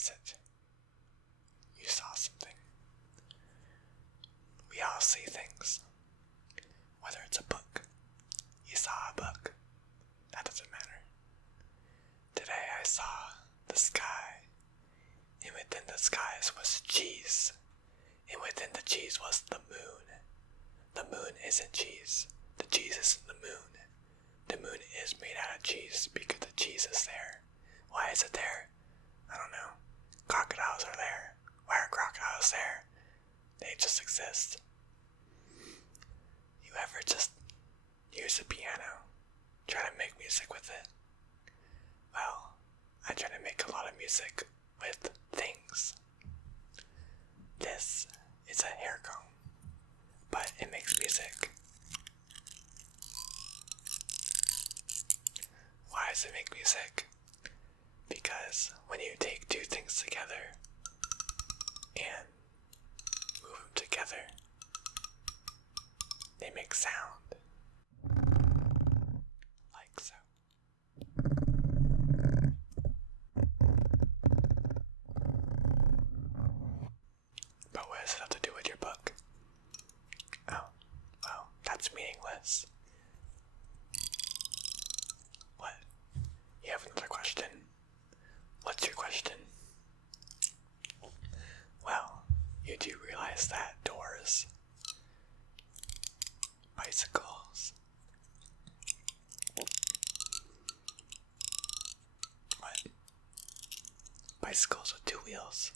is it? You saw something. We all see things. Whether it's a book. You saw a book. That doesn't matter. Today I saw the sky. And within the skies was cheese. And within the cheese was the moon. The moon isn't cheese. The cheese is in the moon. The moon is made out of cheese because the cheese is there. Why is it there? I don't know. Crocodiles are there. Why are crocodiles there? They just exist. You ever just use a piano, try to make music with it? Well, I try to make a lot of music with things. This is a hair comb, but it makes music. Why does it make music? Because when you take two things together and move them together, they make sound. Like so. But what does it have to do with your book? Oh, well, that's meaningless. What? You have another question? What's your question? Well, you do realize that doors, bicycles, what? Bicycles with two wheels.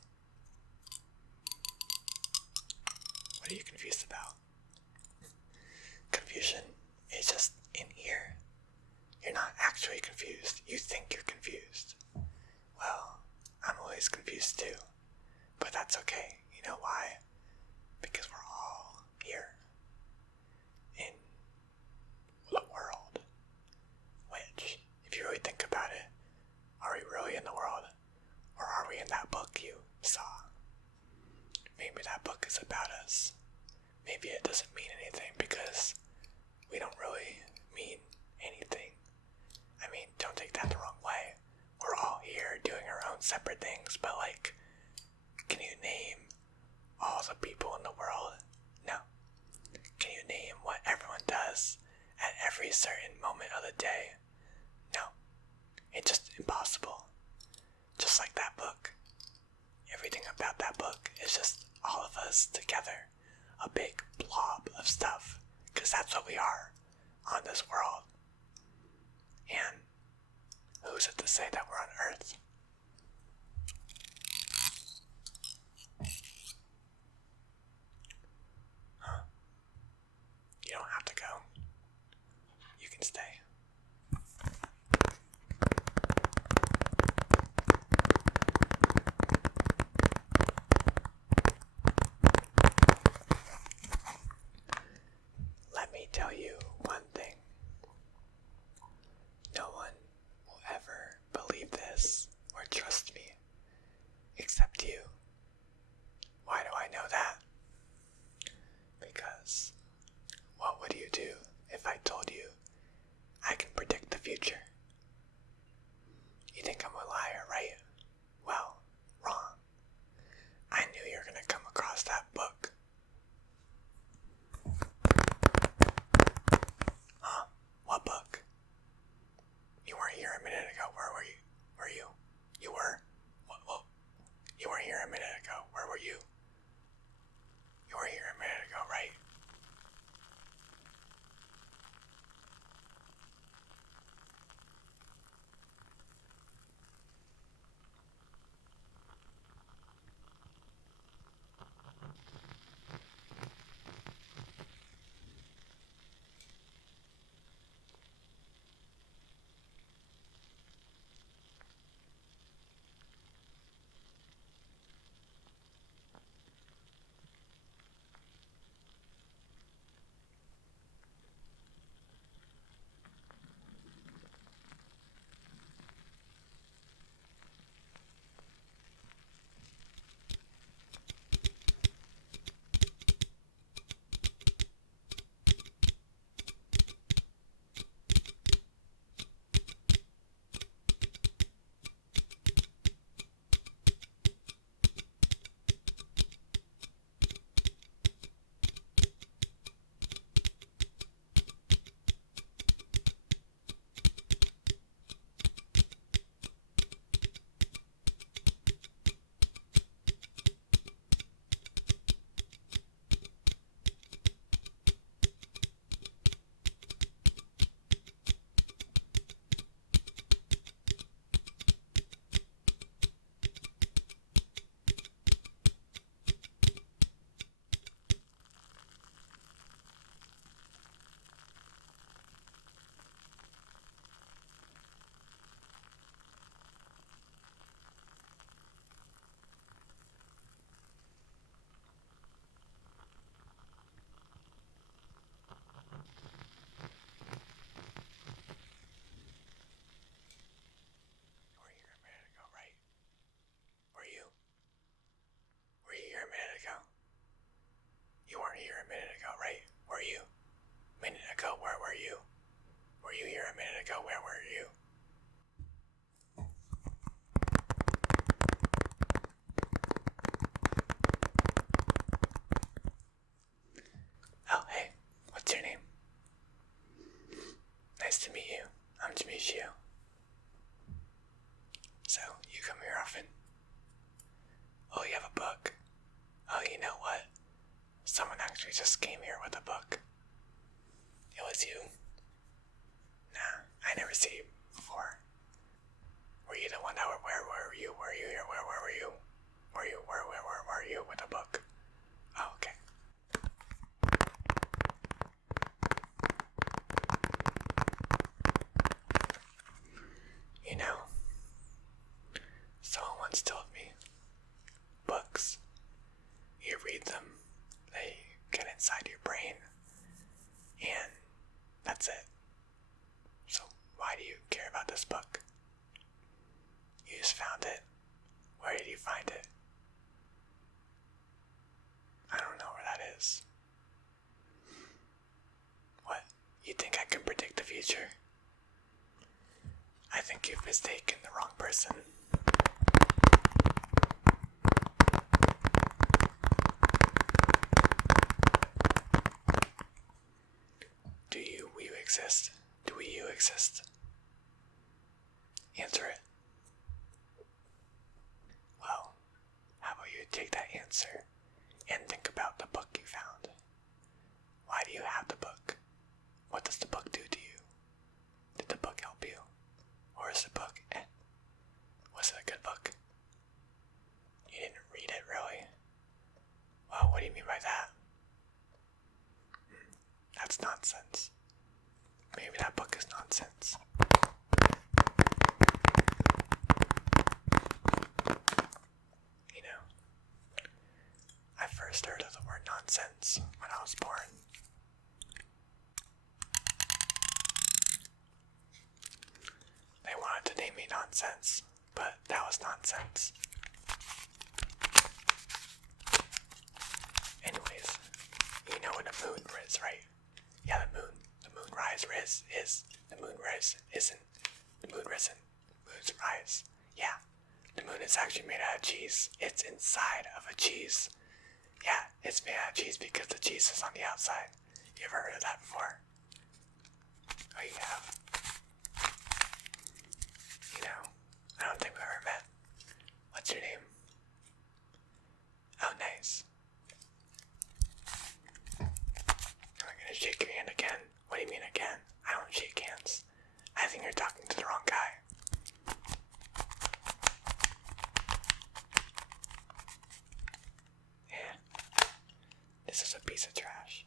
What are you confused about? Confusion is just in here. You're not actually confused. You think you're confused. Well, I'm always confused too. But that's okay. You know why? Because we're all here. In the world. Which, if you really think about it, are we really in the world? Or are we in that book you saw? Maybe that book is about us. Maybe it doesn't mean anything because we don't really mean anything. I mean, don't take that the wrong way. We're all here doing our own separate things, but like, can you name all the people in the world? No. Can you name what everyone does at every certain moment of the day? No. It's just impossible. Just like that book. Everything about that book is just all of us together. A big blob of stuff. Because that's what we are on this world. And who's it to say that we're on Earth? Huh? You don't have to go. You can stay. Let me tell you one thing. No one will ever believe this, just came here with a book. It was you. Nah, I never see you before. Were you the one that where were you? Were you here? Where were you? Were you where were you with a book? Oh, okay. You know, someone once told me, books, you read them, they get inside your brain, and that's it. So why do you care about this book? You just found it. Where did you find it? I don't know where that is. What? You think I can predict the future? I think you've mistaken the wrong person. Do you exist? Do you exist? Answer it. Well, how about you take that answer and think about the book you found? Why do you have the book? What does the book do to you? Did the book help you? Or is the book Was it a good book? You didn't read it, really? Well, what do you mean by that? That's nonsense. Maybe that book is nonsense. You know, I first heard of the word nonsense when I was born. They wanted to name me Nonsense, but that was nonsense. Anyways, you know what a moon is, right? Yeah, the moonrise is. The moonrise isn't. The moon isn't. Moon's rise. Yeah, the moon is actually made out of cheese. It's inside of a cheese. Yeah, it's made out of cheese because the cheese is on the outside. You ever heard of that before? Oh, you have? You know, I don't think we've ever met. What's your name? Oh, nice. I'm gonna shake your hand again. What do you mean again? I don't shake hands. I think you're talking to the wrong guy. Yeah. This is a piece of trash.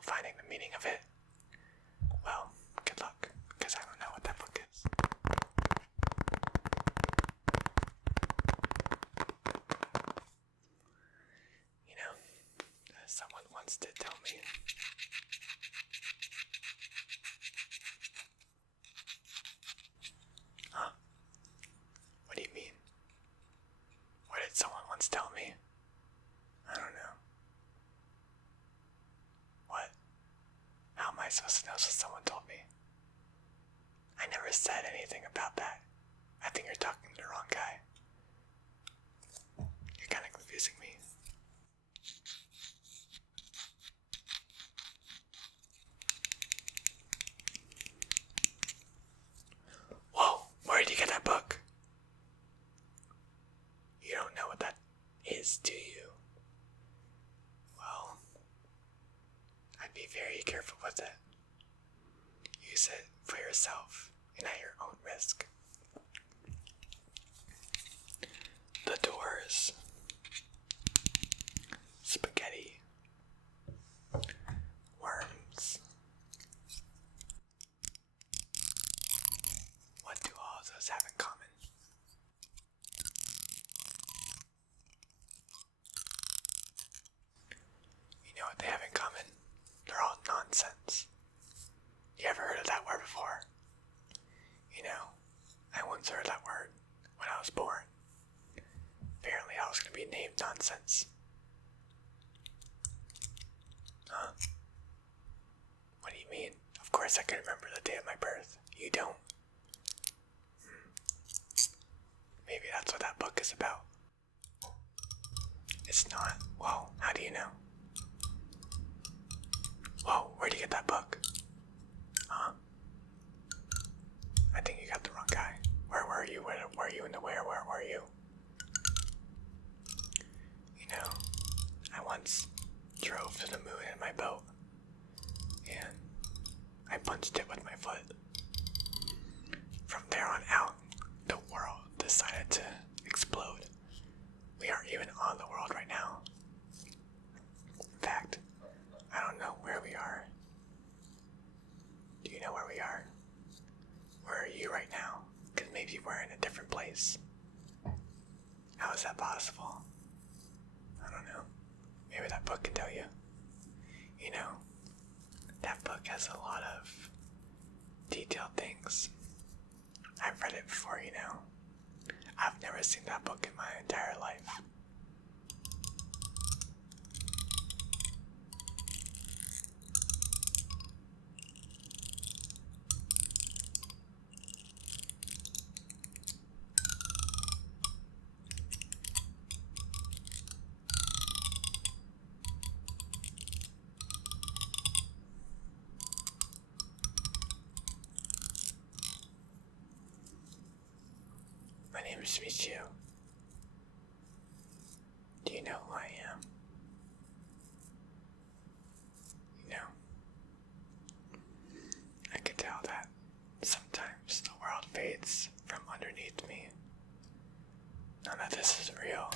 not finding the meaning of it, well, good luck, because I don't know what that book is. You know, someone once did tell me, huh? What do you mean? What did someone once tell me? I don't know. What? How am I supposed to know what someone told me? I never said anything about that. I think you're talking to the wrong guy. You're kind of confusing me. Whoa, where did you get that book? You don't know what that is, do you? Well, I'd be very careful with it. Use it for yourself and at your own risk. The Doors. Spaghetti. Worms. What do all of those have in common? You know what they have in common? They're all nonsense. You ever heard of that word before? You know, I once heard that word when I was born. Apparently I was going to be named Nonsense. Huh? What do you mean? Of course I can remember the day of my birth. You don't? Maybe that's what that book is about. It's not. Well, how do you know? Whoa, where'd you get that book? Huh? I think you got the wrong guy. Where were you? Where were you in the where were you? You know, I once drove to the moon in my boat, and I punched it with my foot. From there on out, the world decided to explode. We aren't even on the world right now. In fact, I don't know where we are. Do you know where we are? Where are you right now? Because maybe we're in a different place. How is that possible? I don't know. Maybe that book can tell you. You know, that book has a lot of detailed things. I've read it before, you know. I've never seen that book in my entire life. My name is Michio. Do you know who I am? You know, I can tell that sometimes the world fades from underneath me. None of this is real.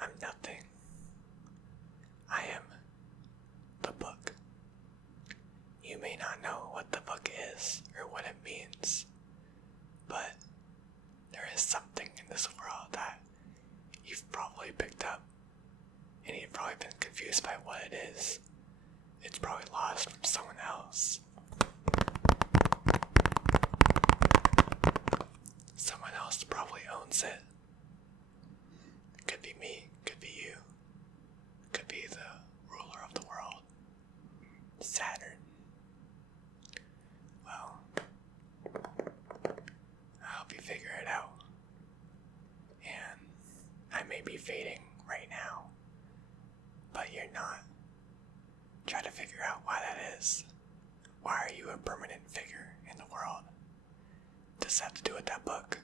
I'm nothing. I am the book. You may not know what the book is or what it means, but there is something in this world that you've probably picked up, and you've probably been confused by what it is. It's probably lost from someone else. Someone else probably owns it. It could be me, could be you, could be the ruler of the world, Saturn. Well, I hope you figure it out. And I may be fading right now, but you're not. Try to figure out why that is. Why are you a permanent figure in the world? Does that have to do with that book?